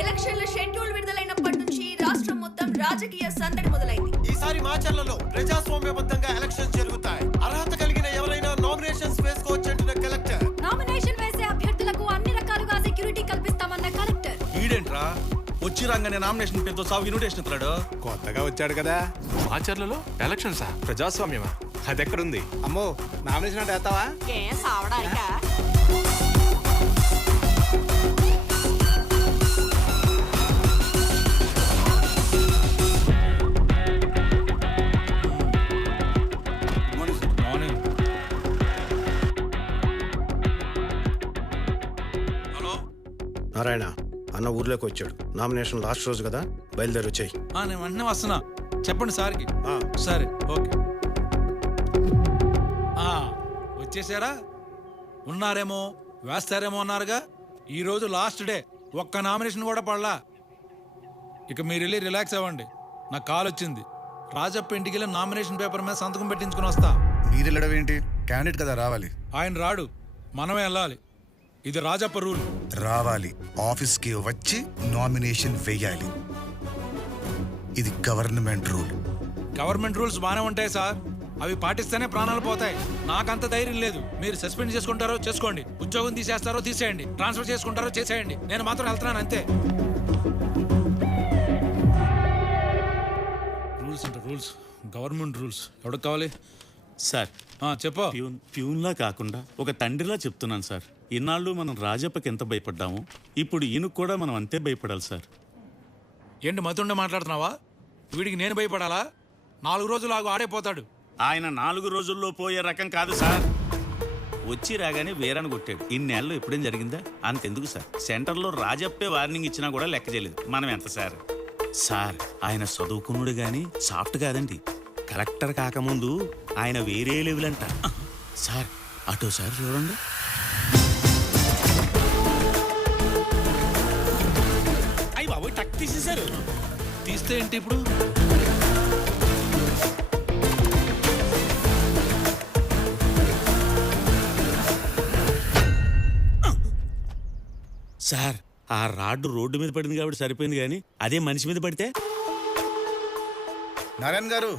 ఎలక్షన్ల షెడ్యూల్ విడుదలైనప్పటి నుంచి రాష్ట్రం మొత్తం రాజకీయ సందడి మొదలైంది. ఈసారి మాచర్లలో ప్రజాస్వామ్యబద్ధంగా ఎలక్షన్స్ జరుగుతాయి. అర్హత కలిగిన ఎవరైనా నామినేషన్స్ వేసుకోవచ్చంటున్న కలెక్టర్. నామినేషన్ వేసే అభ్యర్థులకు అన్ని రకాలుగా సెక్యూరిటీ కల్పిస్తామన్న కలెక్టర్. ఈడేంట్రా? వచ్చి రాగానే నామినేషన్ పేరుతో సాగు ఇన్విటేషన్ ఇస్తున్నాడు. కొత్తగా వచ్చాడు కదా. ఆచర్లలో ఎలక్షన్సా? ప్రజాస్వామ్యమా? అదెక్కడుంది? అమ్మో నామినేషన్ అంటే వేస్తావా మార్నింగ్ నారాయణ అన్న ఊర్లోకి వచ్చాడు. నామినేషన్ లాస్ట్ రోజు కదా? బయలుదేరి వచ్చాయి. ఆ, నేను వెంటనే వస్తున్నా. చెప్పండి సార్కి. సరే ఓకే. ఆ, వచ్చేసారా? ఉన్నారేమో వేస్తారేమో అన్నారుగా? ఈరోజు లాస్ట్ డే. ఒక్క నామినేషన్ కూడా పడలా. ఇక మీరు వెళ్ళి రిలాక్స్ అవ్వండి. నాకు కాల్ వచ్చింది. రాజప్ప ఇంటికి వెళ్ళి నామినేషన్ పేపర్ మీద సంతకం పెట్టించుకుని వస్తా. మీరు వెళ్ళడం ఏంటి క్యాండిడేట్ కదా రావాలి. ఆయన రాడు. మనమే వెళ్ళాలి. ఇది రాజప్ప రూల్. రావాలి. ఆఫీస్కి వచ్చి నామినేషన్ వేయాలి. ఇది గవర్నమెంట్ రూల్. గవర్నమెంట్ రూల్స్ బాగానే ఉంటాయి సార్. అవి పాటిస్తేనే ప్రాణాలు పోతాయి. నాకంత ధైర్యం లేదు. మీరు సస్పెండ్ చేసుకుంటారో చేసుకోండి. ఉద్యోగం తీసేస్తారో తీసేయండి. ట్రాన్స్ఫర్ చేసుకుంటారో చేసేయండి. నేను మాత్రం వెళ్తున్నాను అంతే. రూల్స్ అంటే రూల్స్. Government rules. ఎవరికి కావాలి? సార్. చెప్పు. ప్యూన్ ప్యూన్లా కాకుండా ఒక తండ్రిలా చెప్తున్నాను సార్. ఇన్నాళ్ళు మనం రాజప్పకి ఎంత భయపడ్డామో ఇప్పుడు ఈయనకు కూడా మనం అంతే భయపడాలి సార్. ఏంటి మతుండే మాట్లాడుతున్నావా? వీడికి నేను భయపడాలా? నాలుగు రోజులు ఆగు ఆడైపోతాడు ఆయన నాలుగు రోజుల్లో పోయే రకం కాదు సార్. వచ్చి రాగానే వేరని కొట్టాడు. ఇన్నేళ్ళు ఎప్పుడేం జరిగిందా? అంతెందుకు సార్. సెంటర్లో రాజప్పే వార్నింగ్ ఇచ్చినా కూడా లెక్క చేయలేదు. మనం ఎంత సార్? సార్ ఆయన చదువుకున్నాడు కానీ సాఫ్ట్ కాదండి. కలెక్టర్ కాకముందు ఆయన వేరే లెవెల్ అంట సార్ అటో సార్ చూడండి. అయ్యి బాబోయ్ టక్ తీసేశారు. తీస్తే ఏంటి ఇప్పుడు? సార్ ఆ రాడ్డు రోడ్డు మీద పడింది కాబట్టి సరిపోయింది కానీ అదే మనిషి మీద పడితే? నారాయణ గారు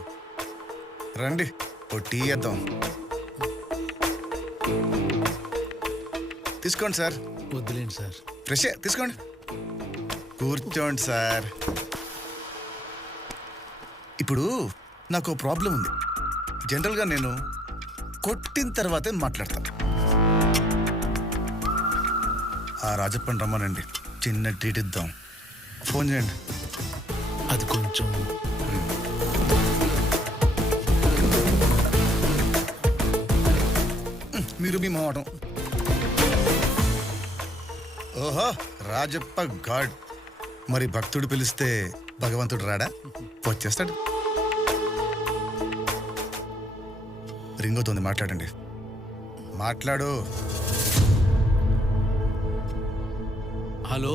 రండి. ఓ టీ ఇద్దాం తీసుకోండి సార్. వద్దులేండి సార్. ఫ్రెష్ తీసుకోండి. కూర్చోండి సార్. ఇప్పుడు నాకు ప్రాబ్లం ఉంది. జనరల్గా నేను కొట్టిన తర్వాతే మాట్లాడతాను. ఆ రాజప్పని రమ్మనండి. చిన్న ట్రీట్ ఇద్దాం. ఫోన్ చేయండి. అది కొంచెం మీరు మీ మావటం ఓహో రాజప్ప గాడ్. మరి భక్తుడు పిలిస్తే భగవంతుడు రాడా? వచ్చేస్తాడు. రింగ్ అవుతుంది మాట్లాడండి. మాట్లాడు. హలో?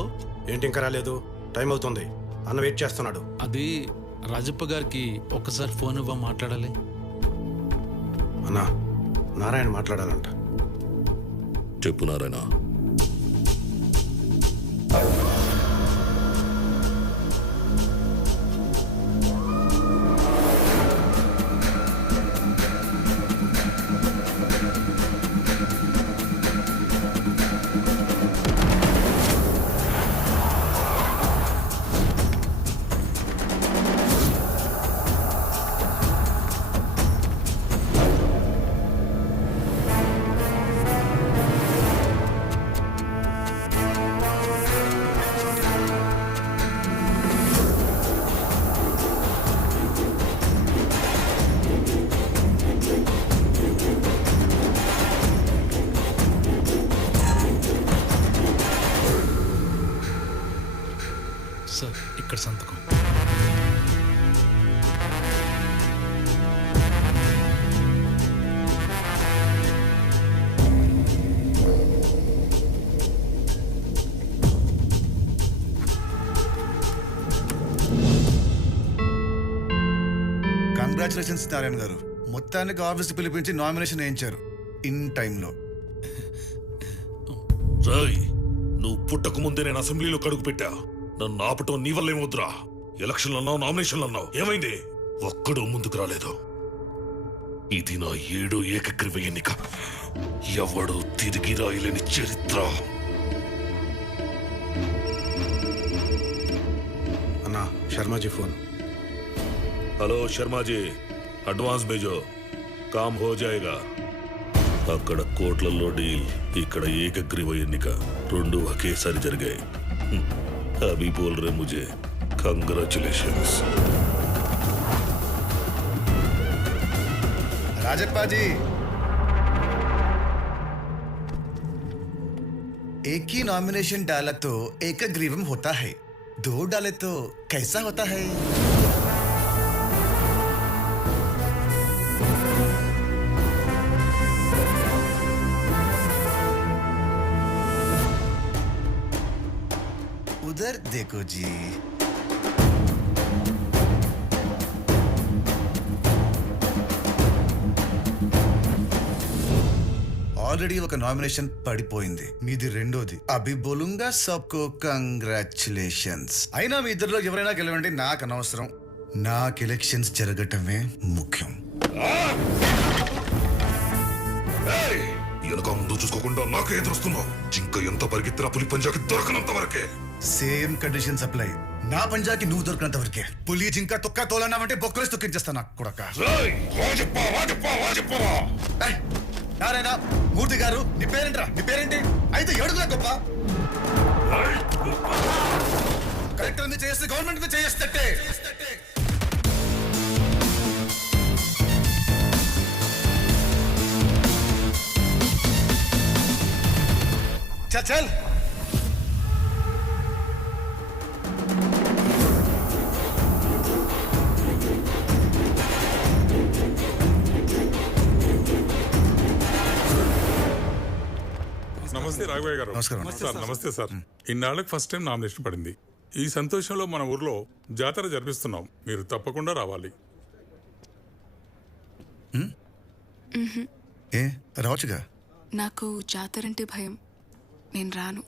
ఏంటి ఇంకా రాలేదు? టైం అవుతుంది. అన్న వెయిట్ చేస్తున్నాడు. అది రాజప్ప గారికి ఒక్కసారి ఫోన్ ఇవ్వ మాట్లాడాలి. అన్నా నారాయణ మాట్లాడాలంట. చెప్పు నారాయణ. కంగ్రాచులేషన్స్ నారాయణ గారు. మొత్తానికి ఆఫీస్ పిలిపించి నామినేషన్ వేయించారు. ఇన్ టైంలో. రాయ్ నువ్వు పుట్టక ముందే నేను అసెంబ్లీలో కడుగు పెట్టా. నన్ను ఆపటం నీ వల్ల ఏమవుతురా ఎలక్షన్లు అన్నావు నామినేషన్లు అన్నావు. ఏమైంది? ఒక్కడూ ముందుకు రాలేదు. ఇది నా ఏడో ఏకగ్రీవ ఎన్నిక. ఎవడు తిరిగి రాయలేని చరిత్ర. అన్నా Sharmaji phone. Hello Sharmaji. Advance భేజో com హో జాయేగా అక్కడ కోట్లలో డీల్ ఇక్కడ ఏకగ్రీవ ఎన్నిక రెండు ఒకేసారి జరిగాయి హ్మ్. అభి బోల్ రే ముజే కంగ్రాచులేషన్స్ राजप्पा जी एक ही नॉमिनेशन डाला तो एक ग्रीवम होता है दो डाले तो कैसा होता है उधर देखो जी ఆల్రెడీ ఒక నామినేషన్ పడిపోయింది మీది రెండోది అభి బోలుంగా సబ్కో కంగ్రాచులేషన్స్ అయినా మీ ఇద్దరిలో ఎవరైనా గెలవండి నాకు అనవసరం నాకు ఎలక్షన్స్ జరగటమే ముఖ్యం వెనక ముందు చూసుకోకుండా నాకే ఎదురుస్తున్నావు జింక ఎంత పరిగెత్తినా పులి పంజాకి దొరకనంత వరకే సేమ్ కండిషన్స్ అప్లై నా పంజాకి నువ్వు దొరికినంత వరకే. పులి జింక తొక్క తోలన్నామంటే బొక్కలేసి తొక్కించేస్తా నాకు కొడక. ఏయ్, నారాయణ మూర్తి గారు నీ పేరేంట్రా? నీ పేరేంటి? అయితే ఏడుగులా గొప్ప. కలెక్టర్ మీద చేస్తే గవర్నమెంట్ మీద చేస్తే చల్ చల్. రాఘవయ్య గారు. నమస్కారం. సార్ నమస్తే సార్. ఇన్నాళ్ళకి ఫస్ట్ టైం నామినేషన్ పడింది. ఈ సంతోషంలో మన ఊర్లో జాతర జరిపిస్తున్నాం. మీరు తప్పకుండా రావాలి. ఏ రావచ్చుగా? నాకు జాతరంటే భయం. నేను రాను.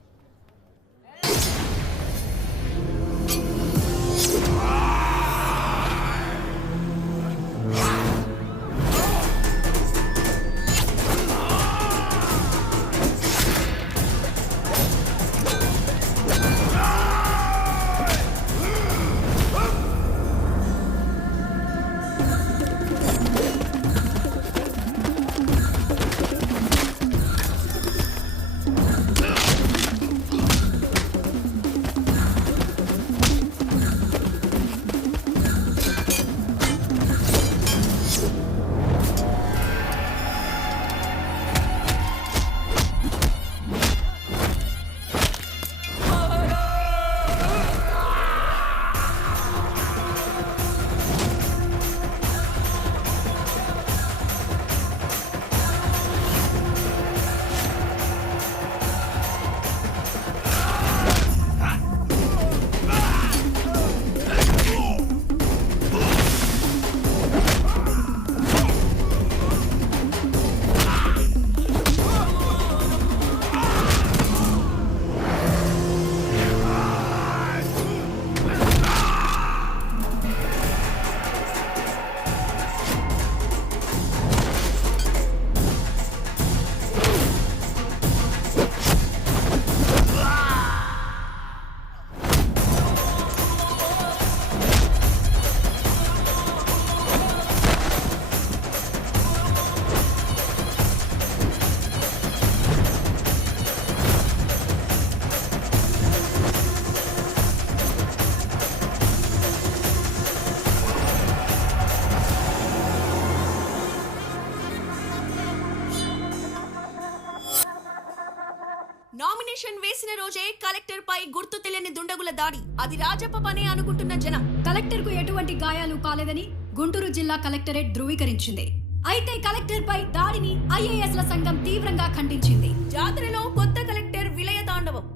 నామినేషన్ వేసిన రోజే కలెక్టర్ పై గుర్తు తెలియని దుండగుల దాడి. అది రాజప్ప పనే అనుకుంటున్న జనం. కలెక్టర్కు ఎటువంటి గాయాలు కాలేదని గుంటూరు జిల్లా కలెక్టరేట్ ధృవీకరించింది. అయితే కలెక్టర్ పై దాడిని ఐఏఎస్ ల సంఘం తీవ్రంగా ఖండించింది. జాతరలో కొత్త కలెక్టర్ విలయ తాండవం.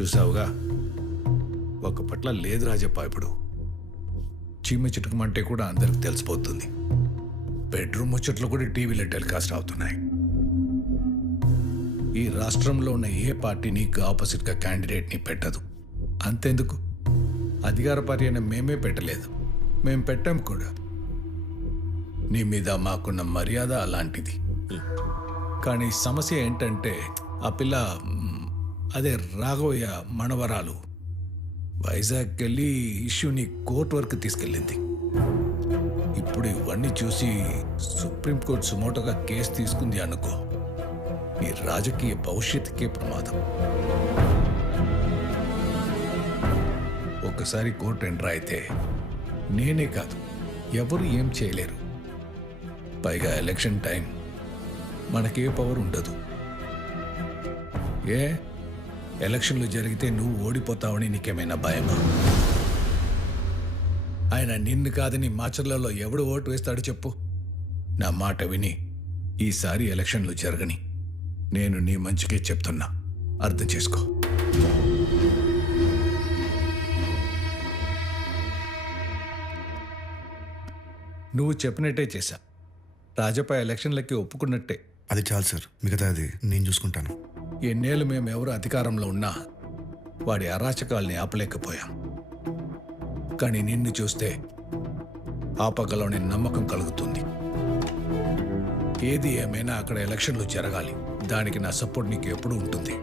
చూసావుగా? ఒక పట్ల లేదు రాజప్ప ఇప్పుడు. చీమ చిటుకమంటే కూడా అందరికి తెలిసిపోతుంది. బెడ్రూమ్ ముచ్చట్లు కూడా టీవీలో టెలికాస్ట్ అవుతున్నాయి. ఈ రాష్ట్రంలో ఉన్న ఏ పార్టీ నీకు ఆపోజిట్గా క్యాండిడేట్ని పెట్టదు. అంతెందుకు? అధికార పార్టీ అయినా మేమే పెట్టలేదు. మేము పెట్టాం కూడా. నీ మీద మాకున్న మర్యాద అలాంటిది. కానీ సమస్య ఏంటంటే ఆ పిల్ల అదే రాఘవయ్య మనవరాలు వైజాగ్కి వెళ్ళి ఇష్యూని కోర్టు వరకు తీసుకెళ్ళింది. ఇప్పుడు ఇవన్నీ చూసి సుప్రీంకోర్టు సుమోటోగా కేసు తీసుకుంది అనుకో. మీ రాజకీయ భవిష్యత్తుకే ప్రమాదం. ఒక్కసారి కోర్టు ఎంటర్ అయితే నేనే కాదు ఎవరు ఏం చేయలేరు. పైగా ఎలక్షన్ టైం మనకే పవర్ ఉండదు. ఏ? ఎలక్షన్లు జరిగితే నువ్వు ఓడిపోతావని నీకేమైనా భయమా? ఆయన నిన్ను కాదని మాచర్లలో ఎవడు ఓటు వేస్తాడు చెప్పు. నా మాట విని ఈసారి ఎలక్షన్లు జరగని. నేను నీ మంచికే చెప్తున్నా. అర్థం చేసుకో. నువ్వు చెప్పినట్టే చేశా. రాజపా ఎలక్షన్లకి ఒప్పుకున్నట్టే. అది చాలు సార్. మిగతా అది నేను చూసుకుంటాను. ఎన్నేళ్ళు మేము ఎవరు అధికారంలో ఉన్నా వాడి అరాచకాల్ని ఆపలేకపోయాం. కానీ నిన్ను చూస్తే ఆపగలవని నమ్మకం కలుగుతుంది. ఏది ఏమైనా అక్కడ ఎలక్షన్లు జరగాలి. దానికి నా సపోర్ట్ నీకు ఎప్పుడు ఉంటుంది.